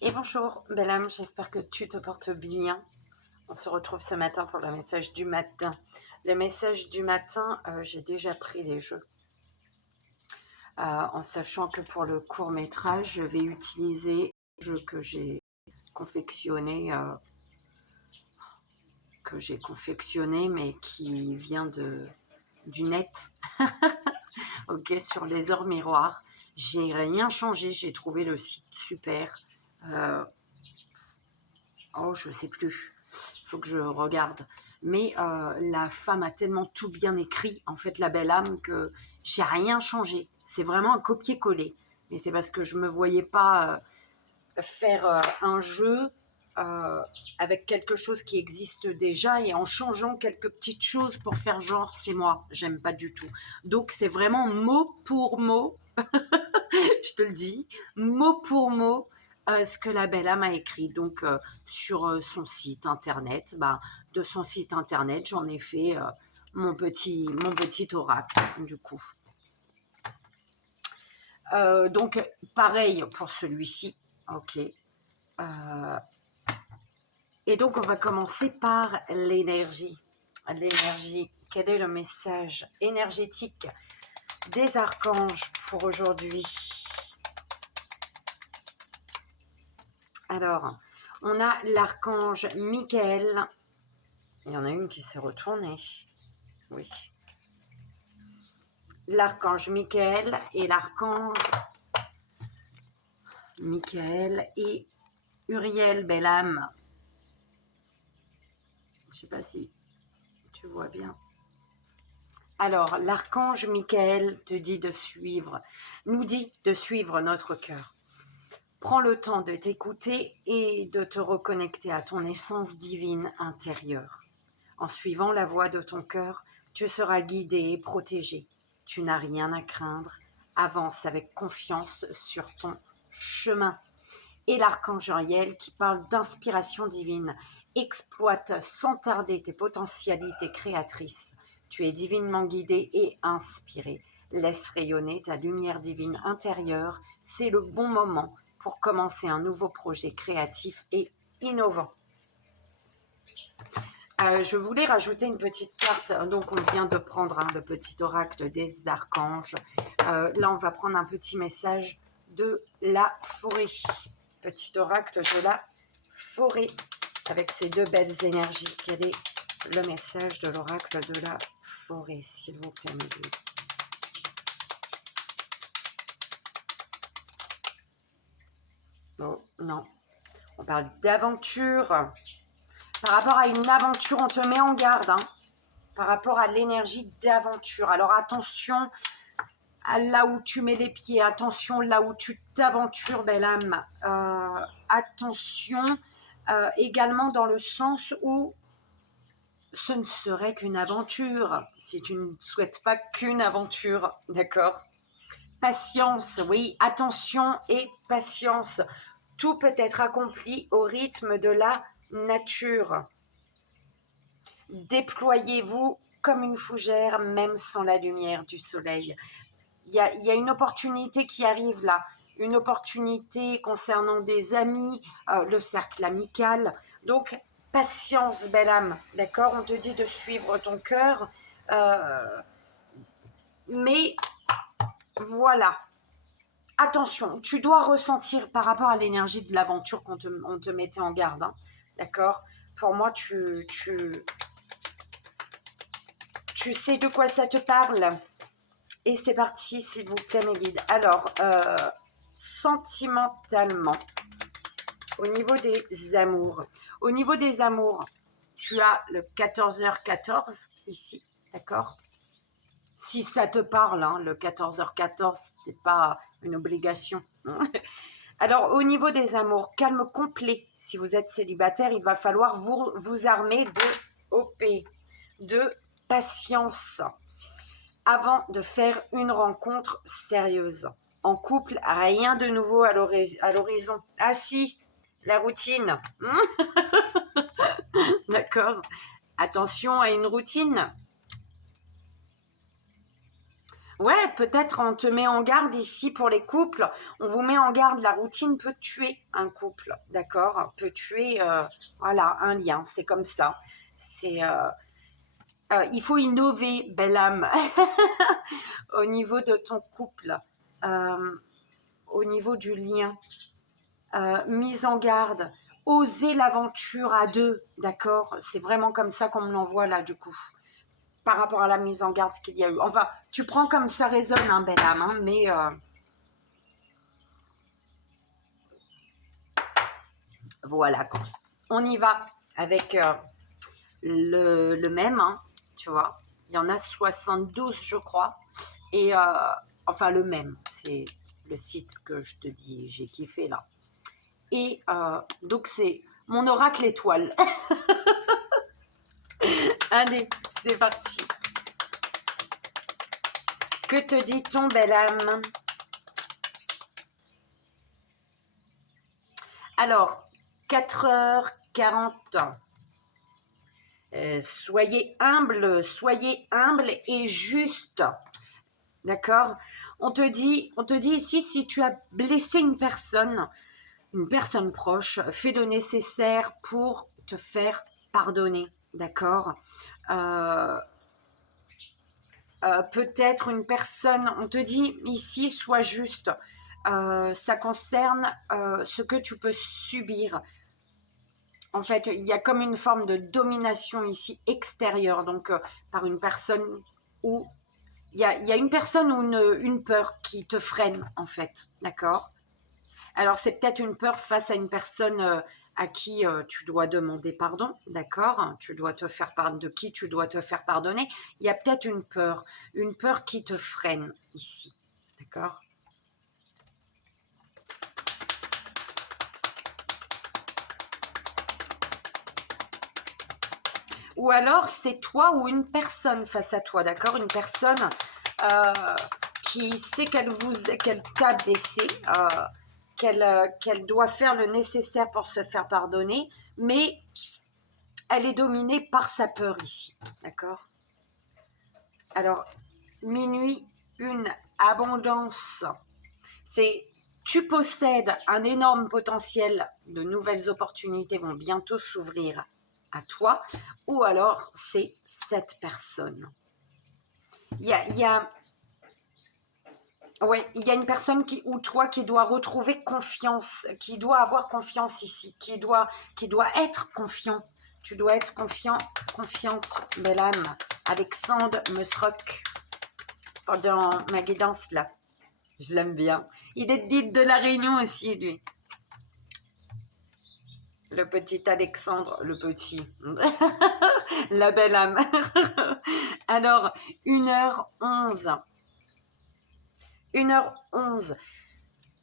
Et bonjour, belle âme, j'espère que tu te portes bien. On se retrouve ce matin pour le message du matin. Le message du matin, j'ai déjà pris les jeux. En sachant que pour le court métrage, je vais utiliser le jeu que j'ai confectionné, mais qui vient du net, ok, sur les ors miroirs. J'ai rien changé, j'ai trouvé le site super. Oh, je sais plus. Il faut que je regarde. Mais la femme a tellement tout bien écrit, en fait, la belle âme, que j'ai rien changé. C'est vraiment un copier-coller. Mais c'est parce que je me voyais pas faire un jeu avec quelque chose qui existe déjà et en changeant quelques petites choses pour faire genre c'est moi. J'aime pas du tout. Donc c'est vraiment mot pour mot, je te le dis, mot pour mot, ce que la belle âme a écrit. Donc, sur son site internet, de son site internet, j'en ai fait mon petit oracle, du coup. Donc, pareil pour celui-ci. Ok. Et donc, on va commencer par l'énergie. L'énergie, quel est le message énergétique des archanges pour aujourd'hui? Alors, on a l'archange Michael. Il y en a une qui s'est retournée. Oui. L'archange Michael et l'archange Michael et Uriel Bellam. Je ne sais pas si tu vois bien. Alors, l'archange Michael te dit de suivre, nous dit de suivre notre cœur. Prends le temps de t'écouter et de te reconnecter à ton essence divine intérieure. En suivant la voie de ton cœur, tu seras guidé et protégé. Tu n'as rien à craindre. Avance avec confiance sur ton chemin. Et l'archange Uriel qui parle d'inspiration divine. Exploite sans tarder tes potentialités créatrices. Tu es divinement guidé et inspiré. Laisse rayonner ta lumière divine intérieure. C'est le bon moment pour commencer un nouveau projet créatif et innovant. Je voulais rajouter une petite carte. Donc, on vient de prendre le petit oracle des archanges. Là, on va prendre un petit message de la forêt. Petit oracle de la forêt. Avec ces deux belles énergies. Quel est le message de l'oracle de la forêt, s'il vous plaît, mes guides? Oh, non. On parle d'aventure. Par rapport à une aventure, on te met en garde, par rapport à l'énergie d'aventure. Alors attention à là où tu mets les pieds, attention là où tu t'aventures, belle âme. Attention également dans le sens où ce ne serait qu'une aventure, si tu ne souhaites pas qu'une aventure, d'accord? Patience, oui, attention et patience. Tout peut être accompli au rythme de la nature. Déployez-vous comme une fougère, même sans la lumière du soleil. Il y a une opportunité qui arrive là, une opportunité concernant des amis, le cercle amical. Donc, patience, belle âme, d'accord? On te dit de suivre ton cœur, mais voilà. Attention, tu dois ressentir par rapport à l'énergie de l'aventure qu'on te mettait en garde, d'accord? Pour moi, tu sais de quoi ça te parle. Et c'est parti, s'il vous plaît, mes guides. Alors, sentimentalement, au niveau des amours. Au niveau des amours, tu as le 14h14 ici, d'accord? Si ça te parle, le 14h14, c'est pas une obligation. Alors, au niveau des amours, calme complet. Si vous êtes célibataire, il va falloir vous armer de OP, de patience, avant de faire une rencontre sérieuse. En couple, rien de nouveau à l'horizon. Ah si, la routine. D'accord. Attention à une routine. Ouais, peut-être on te met en garde ici pour les couples. On vous met en garde, la routine peut tuer un couple, d'accord? Peut tuer, voilà, un lien, c'est comme ça. C'est, il faut innover, belle âme, au niveau de ton couple, euh, au niveau du lien. Mise en garde, oser l'aventure à deux, d'accord? C'est vraiment comme ça qu'on me l'envoie là, du coup, par rapport à la mise en garde qu'il y a eu. Enfin, tu prends comme ça résonne, hein, belle âme, hein, mais voilà, quoi. On y va avec le même, hein, tu vois. Il y en a 72, je crois. Et enfin, le même, c'est le site que je te dis, j'ai kiffé là. Et donc, c'est mon oracle étoile. Allez, c'est parti. Que te dit-on, belle âme? Alors, 4h40. Soyez humble et juste. D'accord? On te dit ici, si tu as blessé une personne proche, fais le nécessaire pour te faire pardonner. D'accord? euh, Peut-être une personne, on te dit ici, sois juste. Ça concerne ce que tu peux subir. En fait, il y a comme une forme de domination ici extérieure, donc par une personne où il y a une personne ou une peur qui te freine, en fait, d'accord? Alors, c'est peut-être une peur face à une personne à qui tu dois demander pardon, d'accord? Tu dois te faire pardonner, de qui tu dois te faire pardonner. Il y a peut-être une peur qui te freine ici, d'accord? Ou alors, c'est toi ou une personne face à toi, d'accord? Une personne euh, qui sait qu'elle t'a blessé, qu'elle doit faire le nécessaire pour se faire pardonner, mais elle est dominée par sa peur ici, d'accord? Alors, minuit, une abondance, c'est tu possèdes un énorme potentiel, de nouvelles opportunités vont bientôt s'ouvrir à toi, ou alors c'est cette personne. Il y a, ouais, il y a une personne ou toi qui doit retrouver confiance, qui doit avoir confiance ici, qui doit être confiant. Tu dois être confiante, belle âme. Alexandre Mesroc, pendant ma guidance là. Je l'aime bien. Il est d'île de la Réunion aussi, lui. Le petit Alexandre, le petit. La belle âme. Alors, 1h11. 1h11.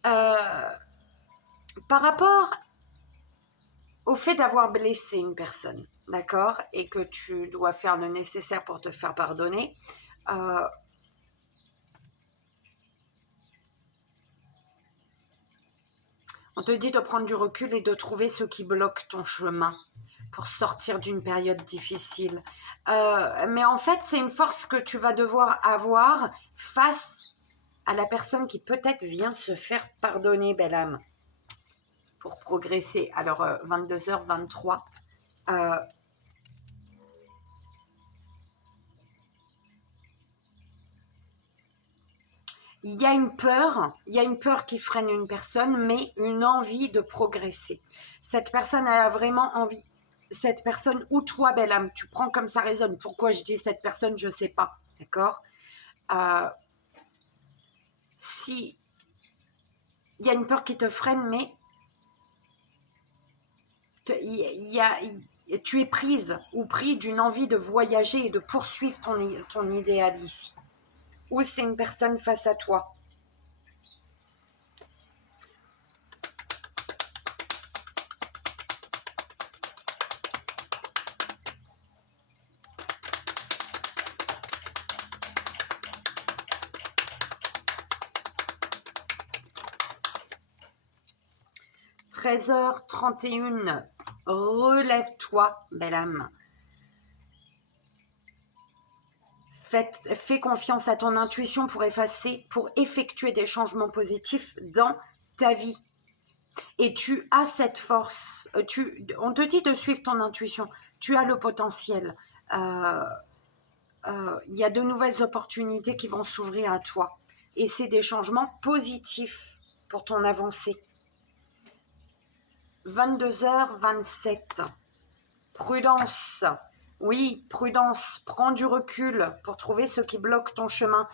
Par rapport au fait d'avoir blessé une personne, d'accord, et que tu dois faire le nécessaire pour te faire pardonner, on te dit de prendre du recul et de trouver ce qui bloque ton chemin pour sortir d'une période difficile. Mais en fait, c'est une force que tu vas devoir avoir face à la personne qui peut-être vient se faire pardonner, belle âme, pour progresser. Alors, 22h23. Il y a une peur qui freine une personne, mais une envie de progresser. Cette personne, elle a vraiment envie. Cette personne, ou toi, belle âme, tu prends comme ça résonne. Pourquoi je dis cette personne, je ne sais pas. D'accord? euh, Si il y a une peur qui te freine, mais tu es prise ou pris d'une envie de voyager et de poursuivre ton idéal ici. Ou c'est une personne face à toi. 13h31, relève-toi, belle âme. Fais confiance à ton intuition pour effectuer des changements positifs dans ta vie. Et tu as cette force. On te dit de suivre ton intuition. Tu as le potentiel. Il y a de nouvelles opportunités qui vont s'ouvrir à toi. Et c'est des changements positifs pour ton avancée. 22h27. Prudence. Oui, prudence. Prends du recul pour trouver ce qui bloque ton chemin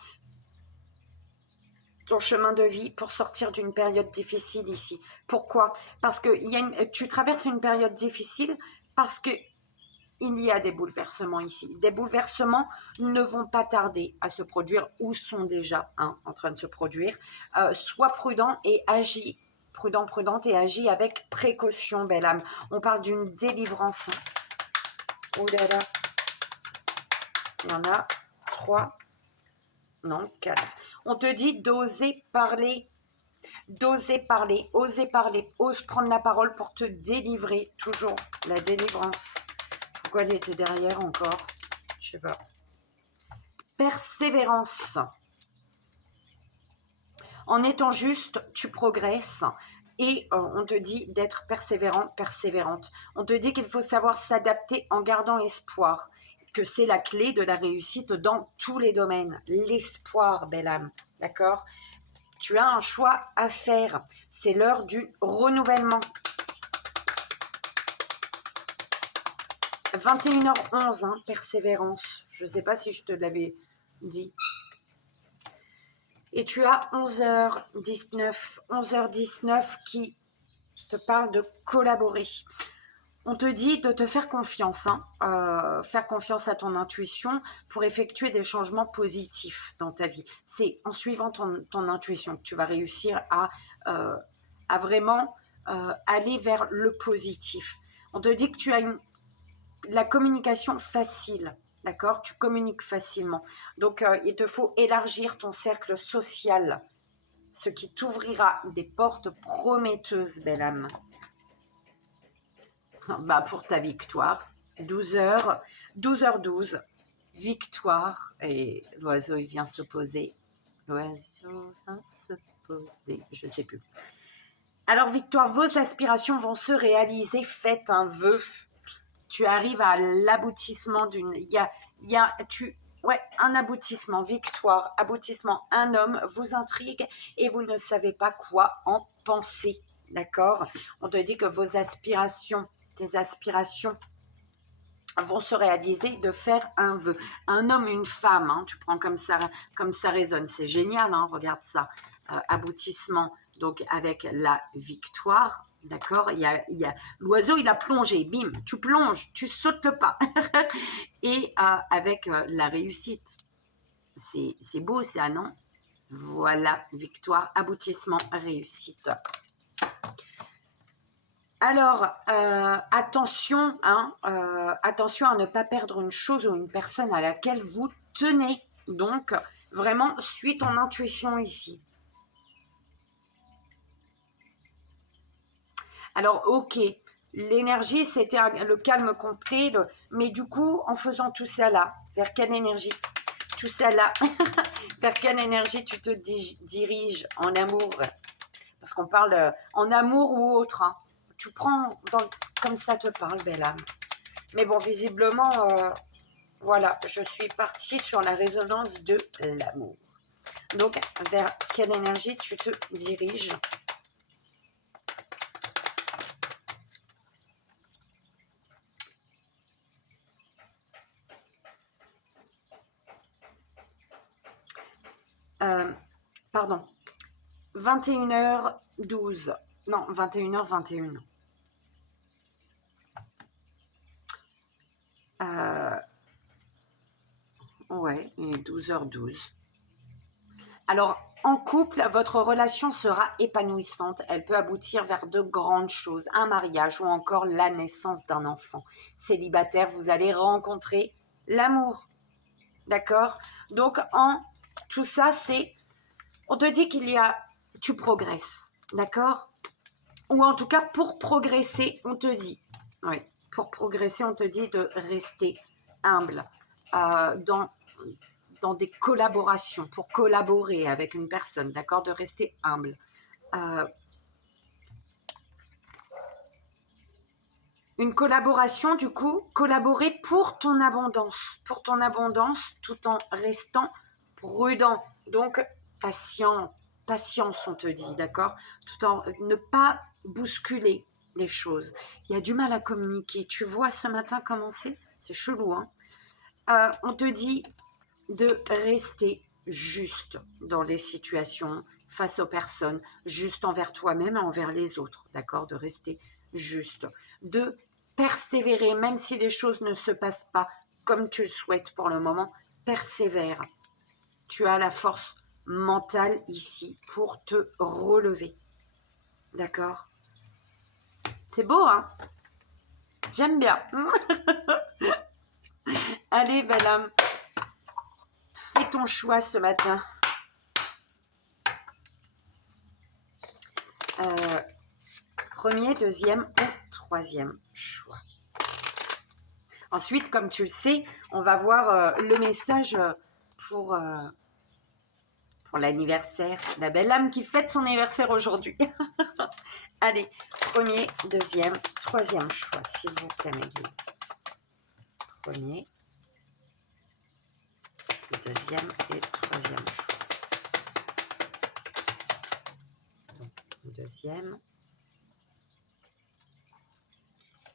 de vie pour sortir d'une période difficile ici. Pourquoi? Parce que tu traverses une période difficile parce que il y a des bouleversements ici. Des bouleversements ne vont pas tarder à se produire ou sont déjà en train de se produire. Sois prudent et agis. Prudente et agis avec précaution, belle âme. On parle d'une délivrance. Oh là là. Il y en a 3. Non, 4. On te dit d'oser parler. D'oser parler. Oser parler. Ose prendre la parole pour te délivrer. Toujours la délivrance. Pourquoi elle était derrière encore? Je sais pas. Persévérance. En étant juste, tu progresses. Et on te dit d'être persévérant, persévérante. On te dit qu'il faut savoir s'adapter en gardant espoir. Que c'est la clé de la réussite dans tous les domaines. L'espoir, belle âme. D'accord? Tu as un choix à faire. C'est l'heure du renouvellement. 21h11, persévérance. Je ne sais pas si je te l'avais dit. Et tu as 11h19 qui te parle de collaborer. On te dit de te faire confiance, faire confiance à ton intuition pour effectuer des changements positifs dans ta vie. C'est en suivant ton intuition que tu vas réussir à vraiment aller vers le positif. On te dit que tu as la communication facile, d'accord? Tu communiques facilement. Donc, il te faut élargir ton cercle social, ce qui t'ouvrira des portes prometteuses, belle âme. Bah, pour ta victoire. 12h12, victoire. Et l'oiseau, il vient se poser. L'oiseau vient se poser. Je ne sais plus. Alors, victoire, vos aspirations vont se réaliser. Faites un vœu. Tu arrives à l'aboutissement d'une... un aboutissement, victoire, aboutissement. Un homme vous intrigue et vous ne savez pas quoi en penser. D'accord? On te dit que vos aspirations, tes aspirations vont se réaliser de faire un vœu. Un homme, une femme, tu prends comme ça résonne. C'est génial, regarde ça. Aboutissement, donc avec la victoire. D'accord, l'oiseau, il a plongé, bim, tu plonges, tu sautes le pas. Et avec la réussite. C'est beau ça, non? Voilà, victoire, aboutissement, réussite. Alors, attention, attention à ne pas perdre une chose ou une personne à laquelle vous tenez. Donc, vraiment, suis ton intuition ici. Alors, ok, l'énergie, c'était le calme complet, mais du coup, en faisant tout ça là, vers quelle énergie? Tout ça là, vers quelle énergie tu te diriges en amour? Parce qu'on parle en amour ou autre. Tu prends comme ça te parle, belle âme. Mais bon, visiblement, voilà, je suis partie sur la résonance de l'amour. Donc, vers quelle énergie tu te diriges? Pardon, 21h12. Non, 21h21. Ouais, et 12h12. Alors, en couple, votre relation sera épanouissante. Elle peut aboutir vers de grandes choses, un mariage ou encore la naissance d'un enfant. Célibataire, vous allez rencontrer l'amour. D'accord? Donc, tout ça, on te dit tu progresses. D'accord? Ou en tout cas, pour progresser, on te dit. Oui, pour progresser, on te dit de rester humble. dans des collaborations, pour collaborer avec une personne, d'accord, de rester humble. Une collaboration, du coup, collaborer pour ton abondance, tout en restant prudent. Donc, patience, on te dit, d'accord? Tout en ne pas bousculer les choses. Il y a du mal à communiquer. Tu vois ce matin comment c'est chelou, hein? On te dit de rester juste dans les situations, face aux personnes, juste envers toi-même et envers les autres, d'accord? De rester juste, de persévérer, même si les choses ne se passent pas comme tu le souhaites pour le moment, persévère. Tu as la force mentale ici pour te relever, d'accord? C'est beau, hein? J'aime bien. Allez, belle âme, fais ton choix ce matin. Premier, deuxième ou troisième choix. Ensuite, comme tu le sais, on va voir le message pour l'anniversaire. La belle âme qui fête son anniversaire aujourd'hui. Allez, premier, deuxième, troisième choix, s'il vous plaît, mes guides. Premier, deuxième et troisième choix. Donc, deuxième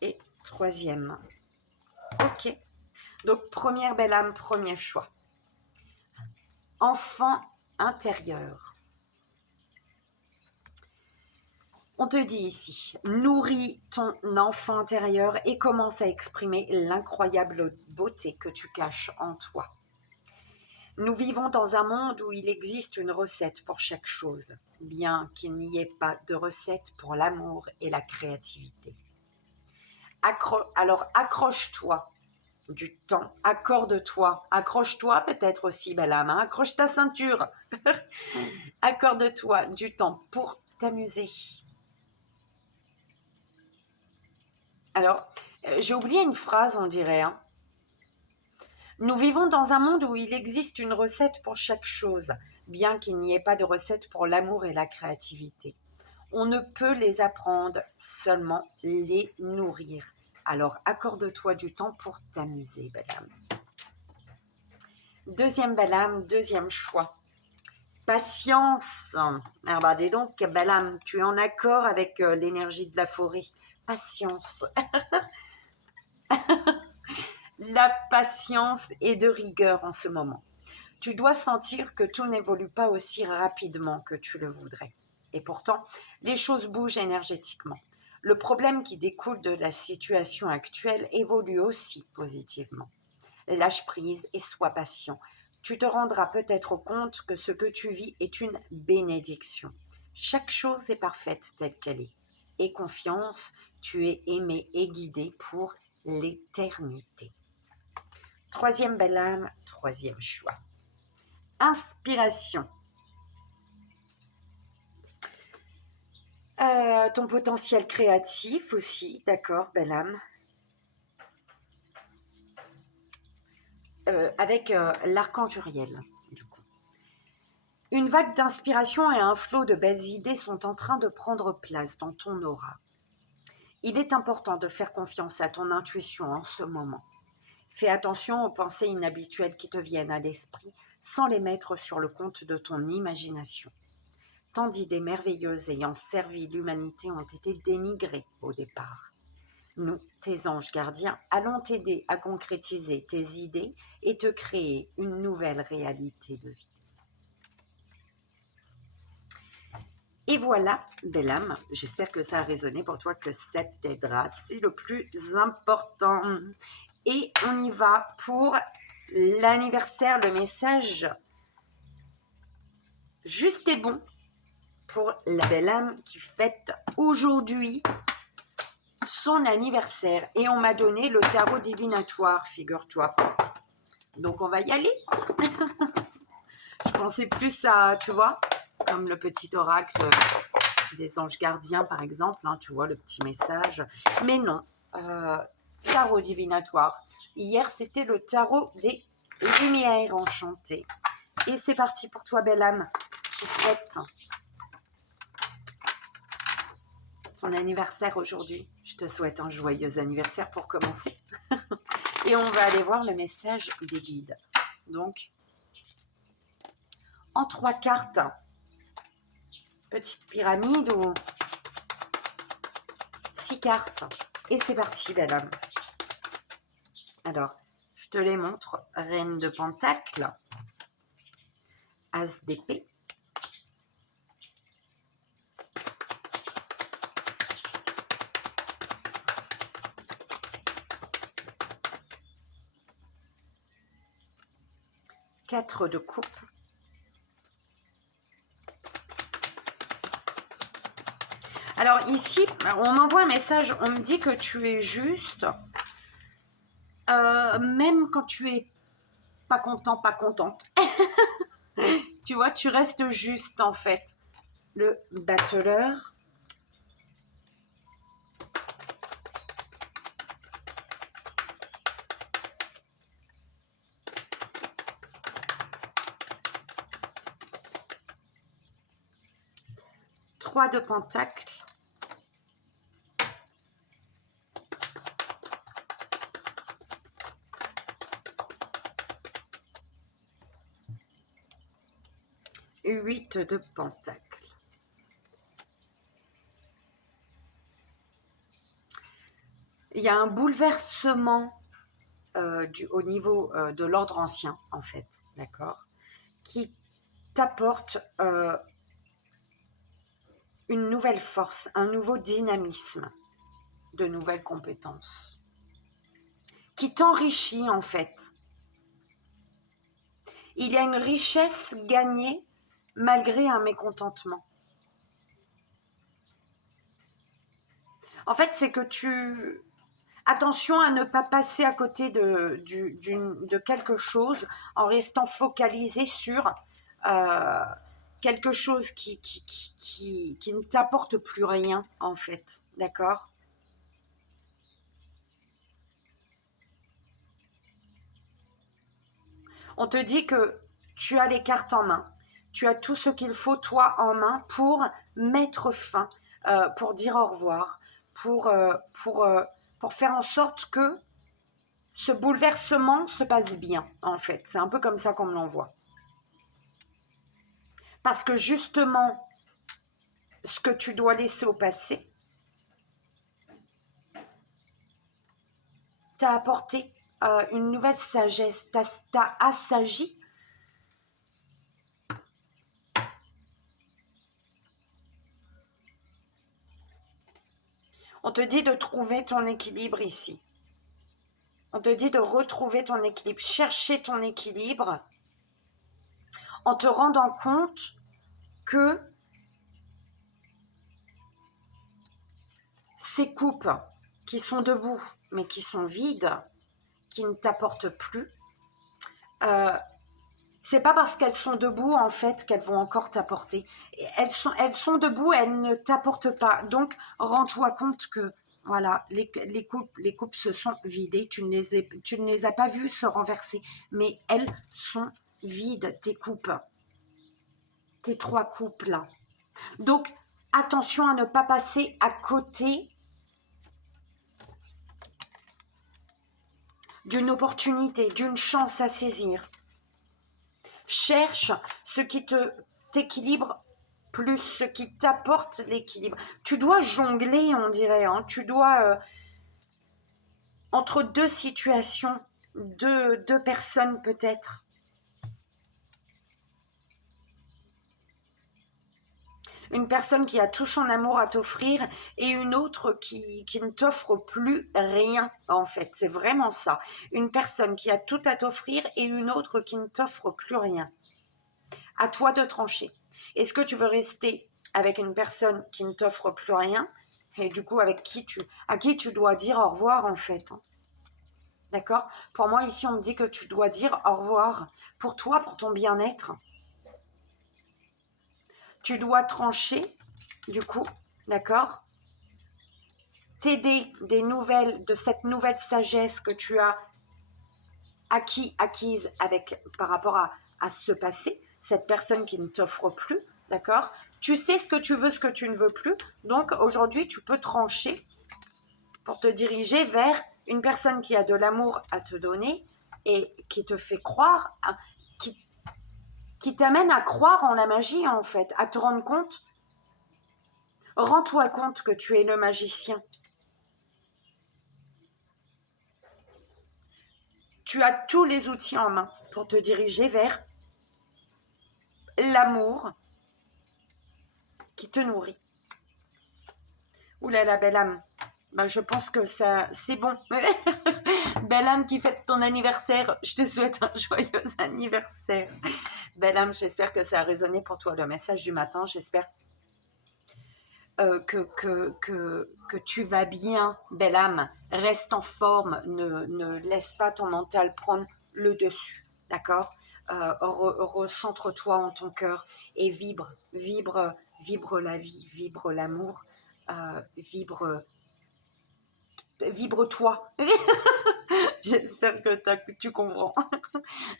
et troisième. Ok. Donc, première belle âme, premier choix. Enfant intérieur. On te dit ici, nourris ton enfant intérieur et commence à exprimer l'incroyable beauté que tu caches en toi. Nous vivons dans un monde où il existe une recette pour chaque chose, bien qu'il n'y ait pas de recette pour l'amour et la créativité. Alors accroche-toi du temps, accroche-toi peut-être aussi, belle âme, hein, accroche ta ceinture, accorde-toi du temps pour t'amuser. Alors, j'ai oublié une phrase, on dirait. Hein. Nous vivons dans un monde où il existe une recette pour chaque chose, bien qu'il n'y ait pas de recette pour l'amour et la créativité. On ne peut les apprendre, seulement les nourrir. Alors, accorde-toi du temps pour t'amuser, belle âme. Deuxième belle âme, deuxième choix. Patience. Ah bah dis donc, belle âme, tu es en accord avec l'énergie de la forêt. Patience. La patience est de rigueur en ce moment. Tu dois sentir que tout n'évolue pas aussi rapidement que tu le voudrais. Et pourtant, les choses bougent énergétiquement. Le problème qui découle de la situation actuelle évolue aussi positivement. Lâche prise et sois patient. Tu te rendras peut-être compte que ce que tu vis est une bénédiction. Chaque chose est parfaite telle qu'elle est. Aie confiance, tu es aimé et guidé pour l'éternité. Troisième belle âme, troisième choix. Inspiration. Ton potentiel créatif aussi, d'accord, belle âme. Avec l'archange Uriel, du coup. Une vague d'inspiration et un flot de belles idées sont en train de prendre place dans ton aura. Il est important de faire confiance à ton intuition en ce moment. Fais attention aux pensées inhabituelles qui te viennent à l'esprit sans les mettre sur le compte de ton imagination. Tant d'idées merveilleuses ayant servi l'humanité ont été dénigrées au départ. Nous, tes anges gardiens, allons t'aider à concrétiser tes idées et te créer une nouvelle réalité de vie. Et voilà, belle âme, j'espère que ça a résonné pour toi, que ça t'aidera, c'est le plus important. Et on y va pour l'anniversaire, le message juste et bon pour la belle âme qui fête aujourd'hui son anniversaire. Et on m'a donné le tarot divinatoire, figure-toi. Donc on va y aller. Je pensais plus à, tu vois, comme le petit oracle des anges gardiens par exemple, hein, tu vois le petit message. Mais non, tarot divinatoire. Hier c'était le tarot des lumière enchantée. Et c'est parti pour toi, belle âme, qui fête ton anniversaire aujourd'hui. Je te souhaite un joyeux anniversaire pour commencer. Et on va aller voir le message des guides. Donc, en 3 cartes, petite pyramide ou 6 cartes. Et c'est parti, belle âme. Alors, je te les montre. Reine de Pentacle, As d'épée, Quatre de coupe, alors ici, on m'envoie un message, on me dit que tu es juste, même quand tu es pas content, pas contente. Tu vois, tu restes juste en fait. Le battleur, Trois de Pentacle, Huit de Pentacle. Il y a un bouleversement au niveau de l'ordre ancien, en fait, d'accord, qui t'apporte une nouvelle force, un nouveau dynamisme, de nouvelles compétences, qui t'enrichit, en fait. Il y a une richesse gagnée malgré un mécontentement. En fait, c'est que tu... Attention à ne pas passer à côté de quelque chose en restant focalisé sur quelque chose qui ne t'apporte plus rien, en fait. D'accord ? On te dit que tu as les cartes en main. Tu as tout ce qu'il faut, toi, en main pour mettre fin, pour dire au revoir, pour faire en sorte que ce bouleversement se passe bien, en fait. C'est un peu comme ça qu'on me l'envoie. Parce que justement, ce que tu dois laisser au passé t'a apporté une nouvelle sagesse, t'a assagi. On te dit de trouver ton équilibre ici. On te dit de retrouver ton équilibre, chercher ton équilibre en te rendant compte que ces coupes qui sont debout mais qui sont vides, qui ne t'apportent plus, c'est pas parce qu'elles sont debout en fait qu'elles vont encore t'apporter. Elles sont debout, elles ne t'apportent pas. Donc rends-toi compte que voilà, les coupes se sont vidées. Tu ne les as pas vues se renverser, mais elles sont vides, tes coupes, tes 3 coupes là. Donc attention à ne pas passer à côté d'une opportunité, d'une chance à saisir. Cherche ce qui t'équilibre plus, ce qui t'apporte l'équilibre. Tu dois jongler, on dirait. Hein. Tu dois, entre deux situations, deux personnes peut-être. Une personne qui a tout son amour à t'offrir et une autre qui ne t'offre plus rien, en fait. C'est vraiment ça. Une personne qui a tout à t'offrir et une autre qui ne t'offre plus rien. À toi de trancher. Est-ce que tu veux rester avec une personne qui ne t'offre plus rien et du coup à qui tu dois dire au revoir en fait, hein. D'accord ? Pour moi ici on me dit que tu dois dire au revoir pour toi, pour ton bien-être. Tu dois trancher du coup, d'accord ? T'aider de cette nouvelle sagesse que tu as acquise avec, par rapport à ce passé, cette personne qui ne t'offre plus, d'accord? Tu sais ce que tu veux, ce que tu ne veux plus. Donc aujourd'hui, tu peux trancher pour te diriger vers une personne qui a de l'amour à te donner et qui te fait croire, qui t'amène à croire en la magie en fait, à te rendre compte. Rends-toi compte que tu es le magicien. Tu as tous les outils en main pour te diriger vers l'amour qui te nourrit. Ouh là là, belle âme. Ben, je pense que ça, c'est bon. Belle âme qui fête ton anniversaire, je te souhaite un joyeux anniversaire. Belle âme, j'espère que ça a résonné pour toi le message du matin. J'espère que tu vas bien, belle âme. Reste en forme, ne laisse pas ton mental prendre le dessus, d'accord? Recentre-toi en ton cœur et vibre la vie, vibre l'amour, vibre toi. J'espère que tu comprends.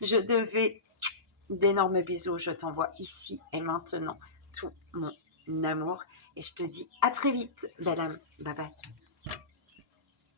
Je te fais d'énormes bisous, je t'envoie ici et maintenant tout mon amour et je te dis à très vite, belle âme. Bye bye.